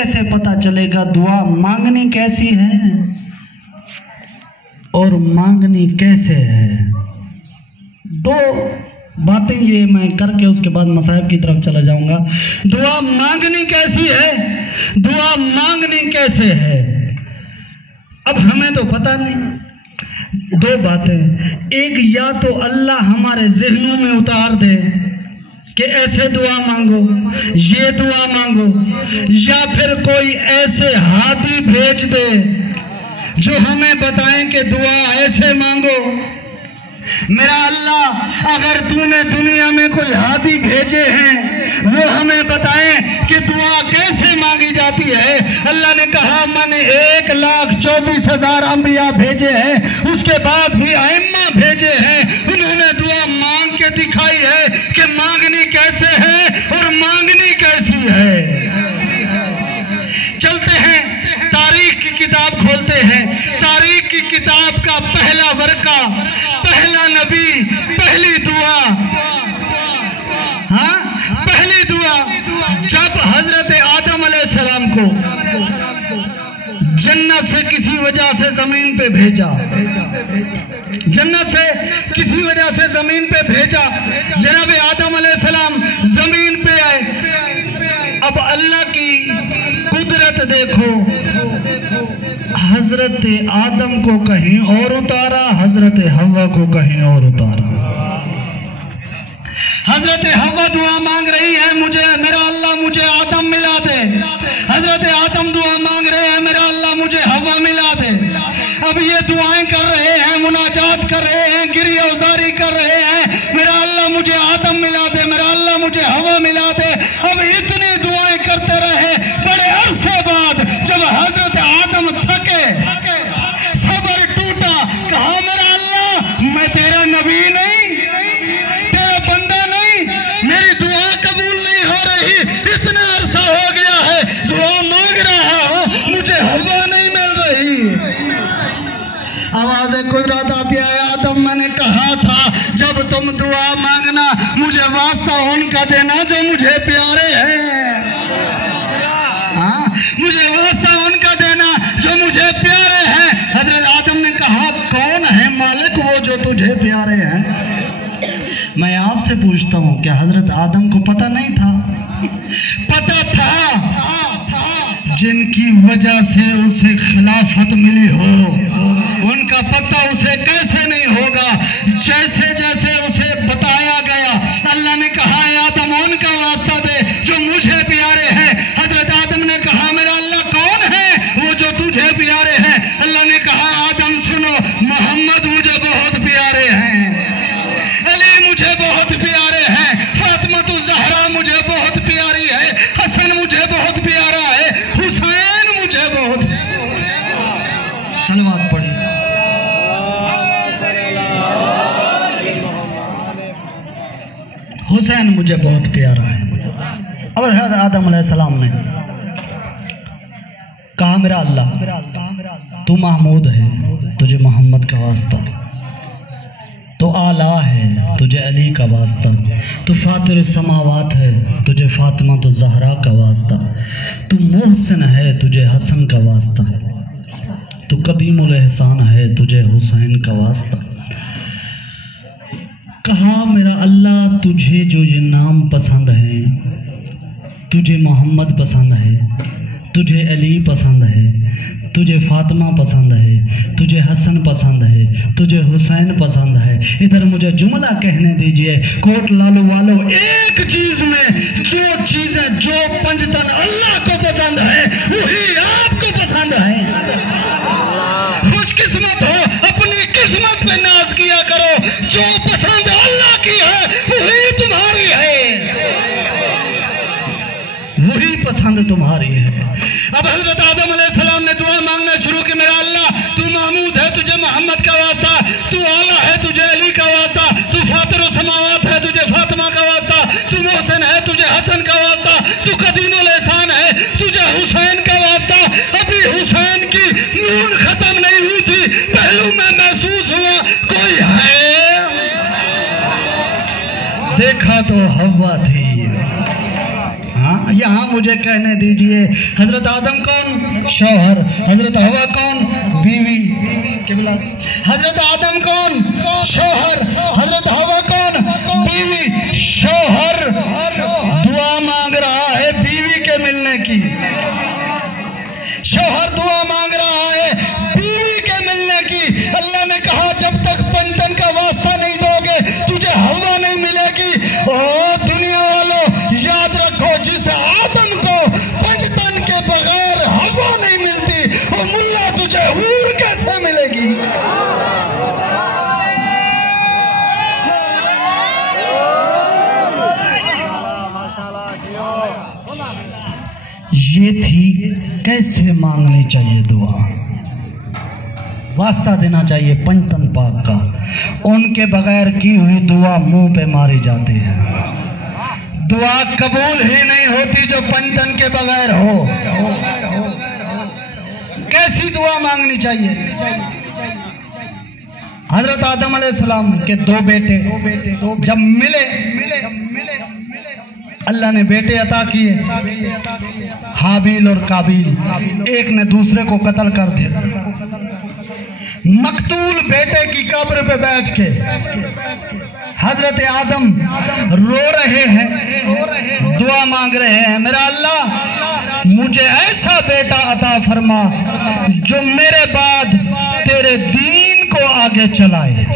कैसे पता चलेगा दुआ मांगनी कैसी है और मांगनी कैसे है? दो बातें ये मैं करके उसके बाद मसाइब की तरफ चला जाऊंगा। दुआ मांगनी कैसी है, दुआ मांगनी कैसे है? अब हमें तो पता नहीं। दो बातें, एक या तो अल्लाह हमारे ज़हनों में उतार दे कि ऐसे दुआ मांगो, ये दुआ मांगो, या फिर कोई ऐसे हादी भेज दे जो हमें बताएं कि दुआ ऐसे मांगो। मेरा अल्लाह, अगर तूने दुनिया में कोई हादी भेजे हैं वो हमें बताएं कि दुआ कैसे मांगी जाती है। अल्लाह ने कहा मैंने 1,24,000 अंबिया भेजे हैं, उसके बाद भी आइम्मा भेजे हैं, उन्होंने दुआ मांग के दिखाई है कि मांगनी कैसे है और मांगनी कैसी है। चलते हैं तारीख की किताब खोलते हैं। तारीख की किताब का पहला वर्का, पहला नबी, पहली दुआ, हाँ पहली दुआ, जब हजरत आदम अलैहिस्सलाम को जन्नत से किसी वजह से जमीन पे भेजा, जन्नत से किसी वजह से जमीन पे भेजा, जनाब आदम अलैहिस्सलाम जमीन पे आए। अब अल्लाह की कुदरत देखो, हजरत आदम को कहीं और उतारा, हजरत हव्वा को कहीं और उतारा। हजरत हव्वा दुआ मांग रही है, मुझे मेरा अल्लाह मुझे आदम मिला दे। हजरत आदम दुआ मांग रहे हैं, मेरा अल्लाह मुझे हव्वा मिला दे। अब ये दुआएं कर रहे हैं, मुनाजात कर रहे हैं, गिरिया उजारी कर रहे हैं, मेरा अल्लाह मुझे आदम मिला दे, मेरा अल्लाह मुझे हव्वा मिला दे। अब इतनी दुआएं करते रहे, बड़े अरसे बाद जब हजरत आदम थके, सब्र टूटा, कहा मेरा अल्लाह मैं तेरा नबी नहीं, तेरा बंदा नहीं, मेरी दुआ कबूल नहीं हो रही, इतना अरसा हो गया है दुआ मांग रहा हूं, मुझे हवा नहीं मिल रही। आवाज कुदरत आती है, आदम मैंने कहा था जब तुम दुआ मांगना मुझे वास्ता उनका देना जो मुझे प्यारे हैं। हाँ, मुझे वास्ता उनका देना जो मुझे प्यारे हैं। हजरत आदम ने कहा कौन है मालिक वो जो तुझे प्यारे हैं? मैं आपसे पूछता हूँ, क्या हजरत आदम को पता नहीं था? पता था। जिनकी वजह से उसे खिलाफत मिली हो, उनका पता उसे कैसे नहीं होगा? जैसे जैसे उसे बताया गया, अल्लाह ने कहा आदम उनका वास्ता दे जो मुझे प्यारे हैं। हजरत आदम ने कहा मेरा अल्लाह कौन है वो जो तुझे प्यारे हैं? अल्लाह ने कहा आदम सुनो, मोहम्मद मुझे बहुत प्यारे हैं, अली मुझे बहुत प्यारे हैं, फातिमा तो ज़हरा मुझे बहुत प्यारी है, हसन मुझे बहुत प्यारा है, हुसैन मुझे बहुत। सलवात पढ़ी। हुसैन मुझे बहुत प्यारा है। अब हज़रत आदम अलैहिस्सलाम ने कहा मेरा अल्लाह तू महमूद है, तुझे मोहम्मद का वास्ता, तो आला है, तुझे अली का वास्ता, तू फातिर समावात है, तुझे फातिमा तो ज़हरा का वास्ता, तू मोहसिन है, तुझे हसन का वास्ता, तू कदीमुल एहसान है, तुझे हुसैन का वास्ता। कहा मेरा अल्लाह तुझे जो ये नाम पसंद है, तुझे मोहम्मद पसंद है, तुझे अली पसंद है, तुझे फातिमा पसंद है, तुझे हसन पसंद है, तुझे हुसैन पसंद है। इधर मुझे जुमला कहने दीजिए, कोट लालू वालों, एक चीज में जो चीजें जो पंजतन अल्लाह को पसंद है वही आपको पसंद है। खुशकिस्मत हो, अपनी किस्मत पे नाज किया करो, जो पसंद अल्लाह की है वही तुम्हारी है, वही पसंद तुम्हारी है। अब हजरत आदम अलैहिस्सलाम ने दुआ मांगना शुरू की, मेरा अल्लाह तू महमूद है, तुझे मोहम्मद का वास्ता, तू आला है, तुझे अली का वास्ता, तू फातिर समावात है, तुझे फातिमा का वास्ता, तू मोहसिन है, तुझे हसन का वास्ता, तू कदीमुल एहसान है, तुझे हुसैन का वास्ता। अभी हुसैन की नून खत्म नहीं हुई थी, पहलू में महसूस हुआ कोई है, देखा तो हव्वा थी। हाँ यहाँ मुझे कहने दीजिए, हजरत आदम कौन? शौहर। हजरत हवा कौन? बीवी। हजरत आदम कौन? शौहर। हजरत हवा कौन? बीवी। शौहर दुआ मांग रहा है बीवी के मिलने की। शौहर दुआ मांग रहा है बीवी के मिलने की। अल्लाह ने कहा जब तक पंचतन का वास्ता नहीं दोगे तुझे हवा नहीं मिलेगी। ओ दुनिया वालों, याद रखो, जिस आदम को पंचतन के बगैर हवा नहीं मिलती, ओ मुल्ला तुझे हूर कैसे मिलेगी? ये थी कैसे मांगनी चाहिए दुआ। वास्ता देना चाहिए पंचतन पाक का। उनके बगैर की हुई दुआ मुंह पे मारी जाती है। दुआ कबूल ही नहीं होती जो पंचतन के बगैर हो। कैसी दुआ मांगनी चाहिए? हजरत आदम अलैहिस्सलाम के दो बेटे जब मिले, अल्लाह ने बेटे अता किए, हाबिल और काबिल। एक ने दूसरे को कत्ल कर दिया। मकतूल बेटे की कब्र पे बैठ के हजरत आदम रो रहे हैं, दुआ मांग रहे हैं, मेरा अल्लाह मुझे ऐसा बेटा अता फरमा जो मेरे बाद तेरे दीन को आगे चलाए।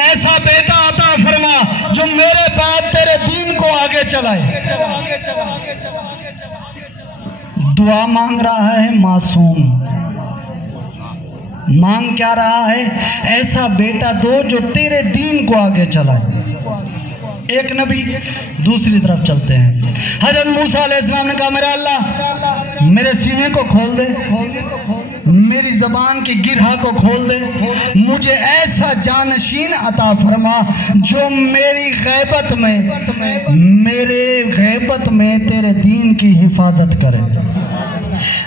ऐसा बेटा अता फरमा जो मेरे बाद तेरे दीन को आगे चलाए। दुआ मांग रहा है मासूम। मांग क्या रहा है? ऐसा बेटा दो जो तेरे दीन को आगे चलाए। एक नबी। दूसरी तरफ चलते हैं, हजरत मूसा अलैहिस्सलाम ने कहा मेरा अल्लाह मेरे सीने को खोल दे, मेरी जबान की गिरहा को खोल दे, मुझे ऐसा जानशीन अता फरमा जो मेरी गैबत में तेरे दीन की हिफाजत करे।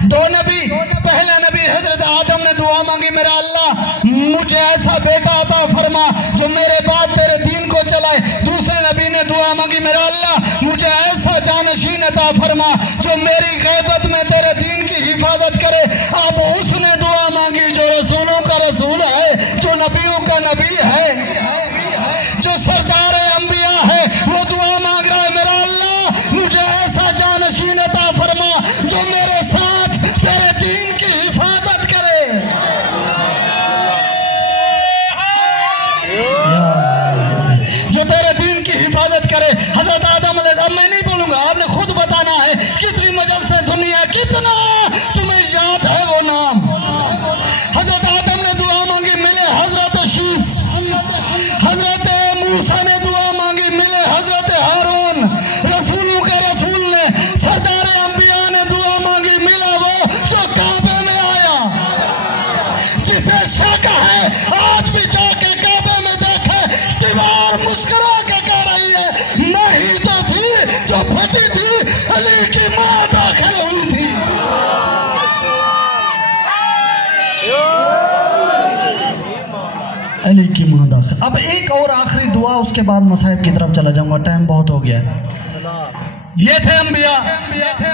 दो नबी, पहला नबी हजरत आदम ने दुआ मांगी, मेरा अल्लाह मुझे ऐसा बेटा अता फरमा जो मेरे बाद तेरे दीन को चलाए। दूसरे नबी ने दुआ मांगी, मेरा अल्लाह मुझे ऐसा जानशीन अता फरमा जो मेरी गैबत में तेरे दीन की हिफाजत करे। अब उसने दुआ मांगी जो रसूलों का रसूल है, जो नबियों का नबी है, जो सरदार अंबिया है, वो दुआ मांग रहा है, मेरा अल्लाह मुझे ऐसा जानशीन अता फरमा जो मेरे साथ तेरे दीन की हिफाजत करे। जो तेरे दीन की हिफाजत करे। हजरत आदम अलैहिस्सलाम, मैं नहीं बोलूंगा, आपने खुद बताना है कितनी मजल से सुनी है, कितना तुम्हें याद है वो नाम। हजरत आदम ने दुआ मांगी, मिले हजरत शीस। हजरत मूसा ने दुआ मांगी, मिले हजरत हारून। रसूलों के रसूल ने, सरदार अंबिया ने दुआ मांगी, मिला वो जो काबे में आया। जिसे शक है आज भी जाके काबे में देखे, दीवार मुस्कुरा के कह रही है मैं ही तो थी जो फटी थी, अली की मां दाखिल हुई थी। अली की मां दाखिल। अब एक और आखिरी दुआ, उसके बाद मसाइब की तरफ चला जाऊंगा, टाइम बहुत हो गया है। ये थे अंबिया।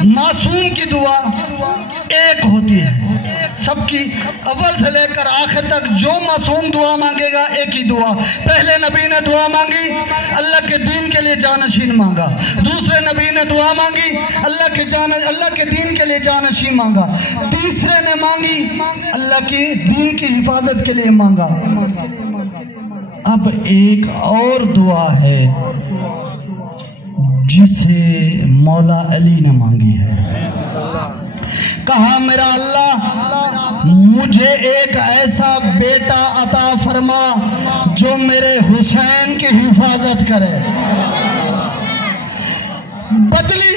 मासूम की दुआ एक होती है सबकी, अव्वल से लेकर आखिर तक। जो मासूम दुआ मांगेगा एक ही दुआ। पहले नबी ने दुआ मांगी, अल्लाह के दीन के लिए जानशीन मांगा। दूसरे नबी ने दुआ मांगी, अल्लाह के दीन के लिए जानशीन मांगा। तीसरे ने मांगी, अल्लाह के दीन की हिफाजत के लिए मांगा। अब एक और दुआ है जिसे मौला अली ने मांगी है। कहा मेरा अल्लाह मुझे एक ऐसा बेटा अता फरमा जो मेरे हुसैन की हिफाजत करे। बदली